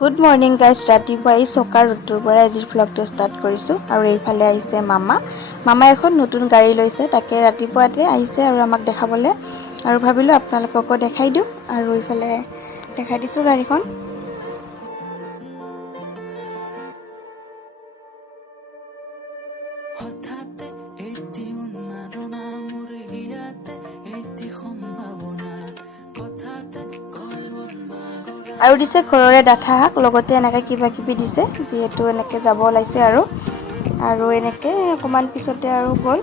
Good morning guys. ৰাতিপুৱাই চকাৰ ৰুটটোৰ পৰা আজিৰ ভ্লগটো ষ্টাৰ্ট কৰিছোঁ। আৰু এইফালে আহিছে মামাই এখন নতুন গাড়ী লৈছে, তাকে ৰাতিপুৱাতে আহিছে আৰু আমাক দেখাবলৈ। আৰু ভাবিলোঁ আপোনালোককো দেখাই দিওঁ, আৰু এইফালে দেখাই দিছোঁ গাড়ীখন। আৰু দিছে ঘৰৰে ডাঠা শাক, লগতে এনেকৈ কিবা কিবি দিছে, যিহেতু এনেকৈ যাব ওলাইছে আৰু এনেকৈ অকণমান পিছতে আৰু গ'ল।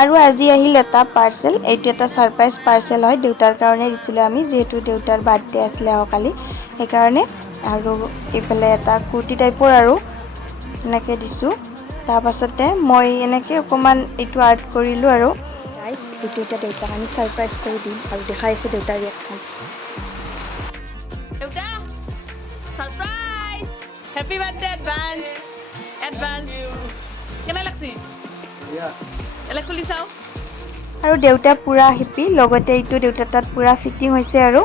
আৰু আজি আহিল এটা পাৰ্চেল। এইটো এটা ছাৰপ্ৰাইজ পাৰ্চেল হয়, দেউতাৰ কাৰণে দিছিলোঁ আমি, যিহেতু দেউতাৰ বাৰ্থডে আছিলে অহাকালি, সেইকাৰণে। আৰু এইফালে এটা কুৰ্তি টাইপৰ আৰু এনেকৈ দিছোঁ। তাৰপাছতে মই এনেকৈ অকণমান এইটো আৰ্ট কৰিলোঁ আৰু এইটো এতিয়া দেউতাক আমি ছাৰপ্ৰাইজ কৰি দিম আৰু দেখাই আছোঁ দেউতাৰ ৰিয়েকশ্যন। দেউতা সাৰপ্ৰাইজ, হ্যাপি বাৰ্থডে এডভান্স কেনে লাগছি এলে খুলি চাও। আৰু দেউতা পুৰা হেপী, লগতে এইটো দেউতাৰ তাত পুৰা ফিটিং হৈছে আৰু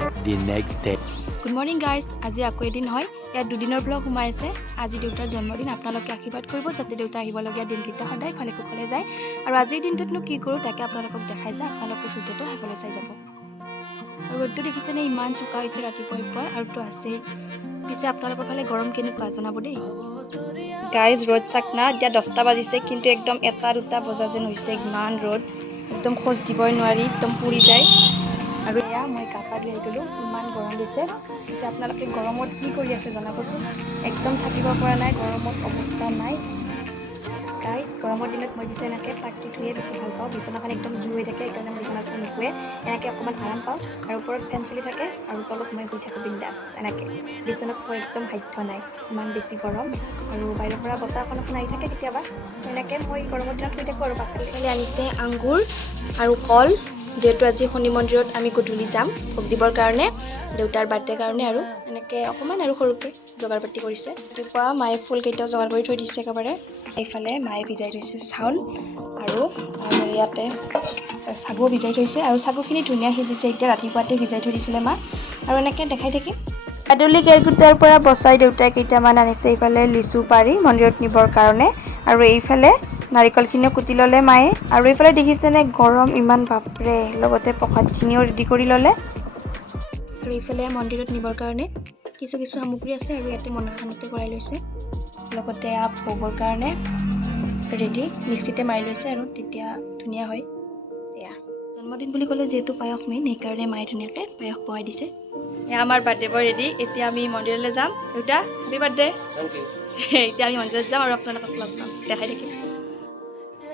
গুড মৰ্ণিং গাইজ। আজি আকৌ এদিন হয়, ইয়াত দুদিনৰ ব্লগ সোমাই আছে। আজি দেউতাৰ জন্মদিন, আপোনালোকে আশীৰ্বাদ কৰিব যাতে দেউতা আহিবলগীয়া দিনকেইটা সদায় ভালে কুশলে যায়। আৰু আজিৰ দিনটোতনো কি কৰোঁ তাকে আপোনালোকক দেখাই যায়, আপোনালোকে ভিডিঅ'টো শেষলৈ চাই যাব। আৰু ৰ'দটো দেখিছেনে ইমান চোকা হৈছে ৰাতিপুৱাই আৰুতো আছেই। পিছে আপোনালোকৰ ফালে গৰম কেনেকুৱা জনাব দেই। গাইজ ৰ'দ চাকনা, এতিয়া 10টা বাজিছে, কিন্তু একদম 1-2 বজা যেন হৈছে। ইমান ৰ'দ, একদম খোজ দিবই নোৱাৰি, একদম পুৰি যায়। আৰু এয়া মই গা পা ধুই আহি গ'লোঁ, ইমান গৰম দিছে। পিছে আপোনালোকে গৰমত কি কৰি আছে জনাবচোন। একদম থাকিব পৰা নাই, গৰমত অৱস্থা নাই গাইজ। গৰমৰ দিনত মই পিছে এনেকৈ পাকি ধুয়ে বেছি ভাল পাওঁ। বিচনাখন একদম জুই হৈ থাকে, সেইকাৰণে মই বিচনাখন নুশুৱে, এনেকৈ অকণমান আৰাম পাওঁ। আৰু ওপৰত ফেন চলি থাকে, আৰু তলত মই শুই থাকোঁ বিন্দাছ। এনেকৈ বিচনাত শুৱাৰ একদম সাধ্য নাই, ইমান বেছি গৰম। আৰু বাহিৰৰ পৰা বতাহ অকণ আহি থাকে কেতিয়াবা, এনেকৈ মই গৰমৰ দিনত শুই থাকোঁ আৰু পাকাত। এইফালে আনিছে আঙুৰ আৰু কল, যিহেতু আজি শনি মন্দিৰত আমি গধূলি যাম ভোগ দিবৰ কাৰণে, দেউতাৰ বাৰ্থডে কাৰণে। আৰু এনেকৈ অকণমান আৰু সৰুকৈ যোগাৰ পাতি কৰিছে। ৰাতিপুৱা মায়ে ফুলকেইটাও যোগাৰ কৰি থৈ দিছে একেবাৰে। এইফালে মায়ে ভিজাই থৈছে চাউল, আৰু ইয়াতে চাগু ভিজাই থৈছে, আৰু চাগুখিনি ধুনীয়া সিজিছে এতিয়া, ৰাতিপুৱাতে ভিজাই থৈ দিছিলে মা। আৰু এনেকৈ দেখাই থাকিম। গাদুলি কেৰকুটাৰ পৰা বচাই দেউতাই কেইটামান আনিছে, এইফালে লিচু পাৰি মন্দিৰত নিবৰ কাৰণে, আৰু এইফালে নাৰিকলখিনিও কুটি ল'লে মায়ে। আৰু এইফালে দেখিছেনে গৰম ইমান, বাপৰে, লগতে প্ৰসাদখিনিও ৰেডি কৰি ল'লে। আৰু এইফালে মন্দিৰত নিবৰ কাৰণে কিছু সামগ্ৰী আছে, আৰু ইয়াতে মনসাখনতে ভৰাই লৈছে। লগতে ভোগৰ কাৰণে ৰেডি মিক্সিতে মাৰি লৈছে, আৰু তেতিয়া ধুনীয়া হয়। এয়া জন্মদিন বুলি ক'লে যিহেতু পায়স মেইন, সেইকাৰণে মায়ে ধুনীয়াকৈ পায়স বহাই দিছে। এয়া আমাৰ বাৰ্থডে বয় ৰেডি, এতিয়া আমি মন্দিৰলৈ যাম। দেউতা হেপী বাৰ্থডে। এতিয়া আমি মন্দিৰত যাম আৰু আপোনালোকক লগ পাম, দেখাই থাকিম।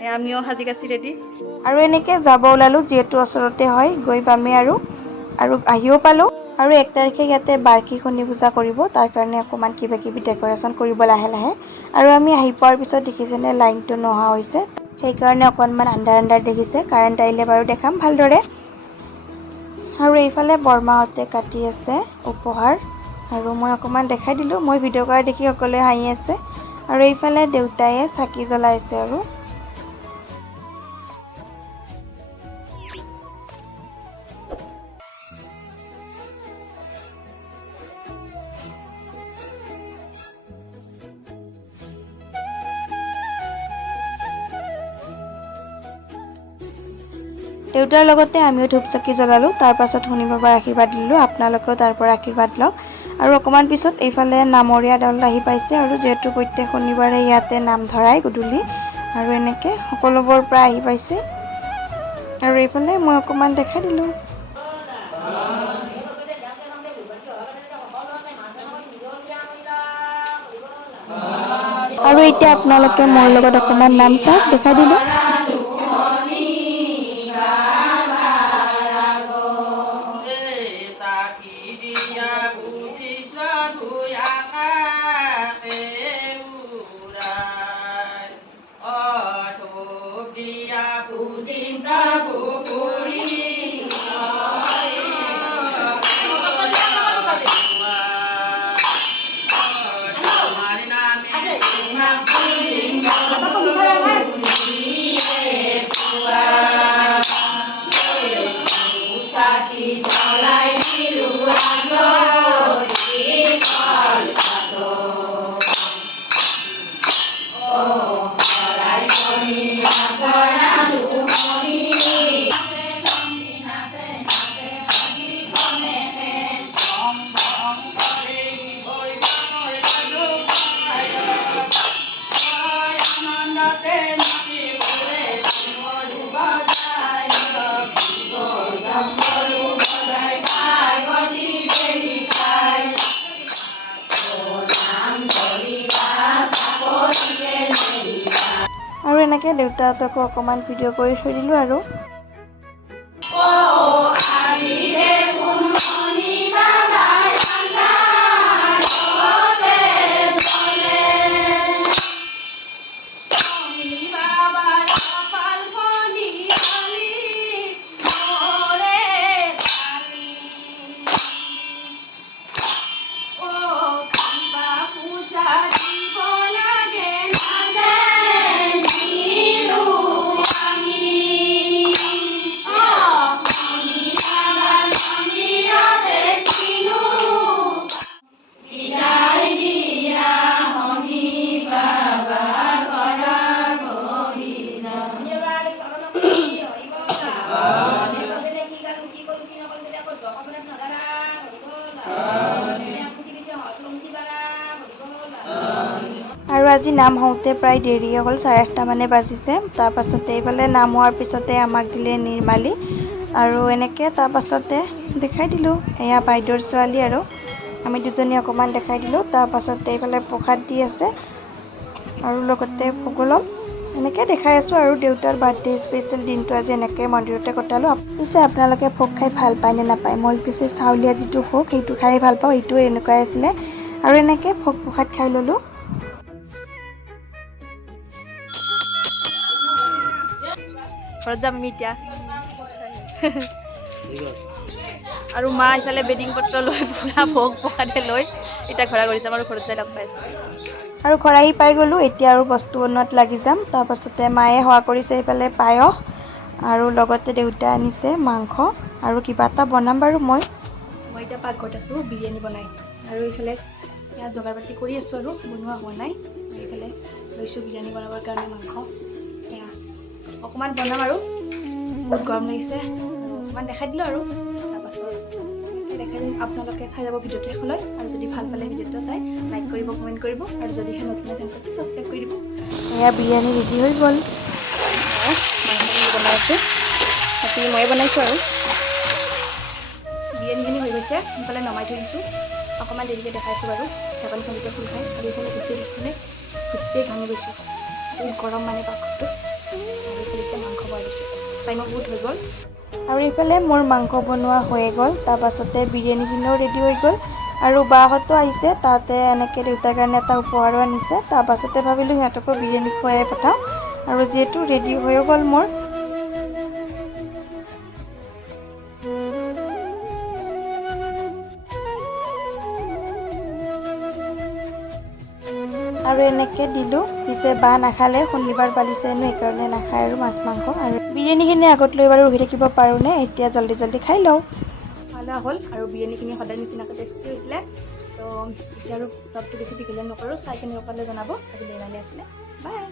এয়া আমিও সাজি কাচি ৰেডি, আৰু এনেকৈ যাব ওলালোঁ, যিহেতু ওচৰতে হয়, গৈ পামেই আৰু আহিও পালোঁ। আৰু 1 তাৰিখে ইয়াতে বাৰ্ষিক শনি পূজা কৰিব, তাৰ কাৰণে অকণমান কিবা কিবি ডেক'ৰেশ্যন কৰিব লাহে লাহে। আৰু আমি আহি পোৱাৰ পিছত দেখিছেনে লাইনটো নহা হৈছে, সেইকাৰণে অকণমান আন্ধাৰ দেখিছে। কাৰেণ্ট আহিলে বাৰু দেখাম ভালদৰে। আৰু এইফালে বৰমাহঁতে কাটি আছে উপহাৰ, আৰু মই অকণমান দেখাই দিলোঁ। মই ভিডিঅ' কৰা দেখি সকলোৱে হাঁহি আছে। আৰু এইফালে দেউতায়ে চাকি জ্বলাইছে। আৰু দেউতাৰ লগতে আমিও ধূপ চাকি জ্বলালোঁ। তাৰপাছত শনি বাবাৰ আশীৰ্বাদ দিলোঁ, আপোনালোকেও তাৰ পৰা আশীৰ্বাদ লওক। আৰু অকণমান পিছত এইফালে নামৰীয়া দল আহি পাইছে, আৰু যিহেতু প্ৰত্যেক শনিবাৰে ইয়াতে নাম ধৰাই গধূলি, আৰু এনেকৈ সকলোবোৰ পৰা আহি পাইছে। আৰু এইফালে মই অকণমান দেখাই দিলোঁ। আৰু এতিয়া আপোনালোকে মোৰ লগত অকণমান নাম চাওক, দেখাই দিলোঁ। দেউতাহঁতকো অকণমান ভিডিঅ' কৰি থৈ দিলোঁ আৰু। আৰু আজি নাম হওঁতে প্ৰায় দেৰিয়ে হ'ল, 8:30 মানে বাজিছে। তাৰপাছতে এইফালে নাম হোৱাৰ পিছতে আমাক দিলে নিৰ্মালি আৰু এনেকৈ তাৰপাছতে দেখাই দিলোঁ, এয়া বাইদেউৰ ছোৱালী আৰু আমি দুজনী অকণমান দেখাই দিলোঁ। তাৰপাছতে এইফালে প্ৰসাদ দি আছে আৰু লগতে ভগলম এনেকৈ দেখাই আছোঁ আৰু দেউতাৰ বাৰ্থডে স্পেচিয়েল দিনটো আজি এনেকৈ মন্দিৰতে কটালোঁ। পিছে আপোনালোকে ভোগ খাই ভাল পায় নে নাপায়? মই পিছে চাউলীয়া যিটো ভোগ সেইটো খাই ভাল পাওঁ, এইটো এনেকুৱাই আছিলে আৰু এনেকৈ ভোগ প্ৰসাদ খাই ল'লোঁ। ঘৰত যাম আমি এতিয়া। আৰু মা ইফালে বেডিং পত্ৰ লৈ পুৰা ভোগ প্ৰসাদে লৈ এতিয়া ঘৰা ঘৰি যাম আৰু ঘৰত যাই লগ পাইছোঁ। আৰু খৰাহি পাই গ'লোঁ, এতিয়া আৰু বস্তু বনোৱাত লাগি যাম। তাৰপাছতে মায়ে সহায় কৰিছে এইফালে পায়স আৰু লগতে দেউতাই আনিছে মাংস আৰু কিবা এটা বনাম বাৰু মই এতিয়া পাকঘৰত আছোঁ বিৰিয়ানী বনাই, আৰু এইফালে ইয়াত যোগাৰ পাতি কৰি আছোঁ আৰু বনোৱা হোৱা নাই। এইফালে লৈছোঁ বিৰিয়ানী বনাবৰ কাৰণে মাংস, এয়া অকণমান বনাম আৰু বহুত গৰম লাগিছে, অকণমান দেখাই দিলোঁ আৰু তাৰপাছত দেখাই দিম। আপোনালোকে চাই যাব ভিডিঅ'টো শেষলৈ, আৰু যদি ভাল পালে ভিডিঅ'টো চাই লাইক কৰিব, কমেণ্ট কৰিব, আৰু যদিহে নতুন চেনেলটো ছাবস্ক্ৰাইব কৰি দিব। এয়া বিৰিয়ানী ৰেডি হৈ গ'ল। মাংসখিনি বনাই আছোঁ, বাকী ময়ে বনাইছোঁ আৰু বিৰিয়ানীখিনি হৈ গৈছে। সোনকালে নমাই থৈ দিছোঁ, অকণমান দেৰিকৈ দেখাইছোঁ বাৰু। ঢাকনিখন যেতিয়া খোল খায় আৰু এইফালে গোটেই দেখিছিলে গোটেই ঘামি গৈছোঁ, বহুত গৰম মানে পাকঘৰটো। আৰু এইফালে এতিয়া মাংস বনাই দিছোঁ, টাইমো বহুত হৈ গ'ল। আৰু এইফালে মোৰ মাংস বনোৱা হৈয়ে গ'ল। তাৰপাছতে বিৰিয়ানীখিনিও ৰেডি হৈ গ'ল আৰু বাহঁতো আহিছে, তাতে এনেকৈ দেউতাৰ কাৰণে এটা উপহাৰো আনিছে। তাৰপাছতে ভাবিলোঁ সিহঁতকো বিৰিয়ানী খুৱাই পঠাওঁ, আৰু যিহেতু ৰেডি হৈও গ'ল মোৰ। আৰু এনেকৈ দিলোঁ। পিছে বা নাখালে, শনিবাৰ পালিছে হেনো, সেইকাৰণে নাখায় আৰু মাছ মাংস। আৰু বিৰিয়ানীখিনি আগত লৈ বাৰু ৰখি থাকিব পাৰোঁনে? এতিয়া জল্দি জল্দি খাই লওঁ। খোৱা হ'ল আৰু বিৰিয়ানীখিনি সদায় নিচিনাকৈ টেষ্টি হৈছিলে। তো এতিয়া আৰু ব্লগটো বেছি দীঘলীয়া নকৰোঁ, চাই কিনে অকলে জনাব। আজি নিৰ্মালি আছিলে, বাই।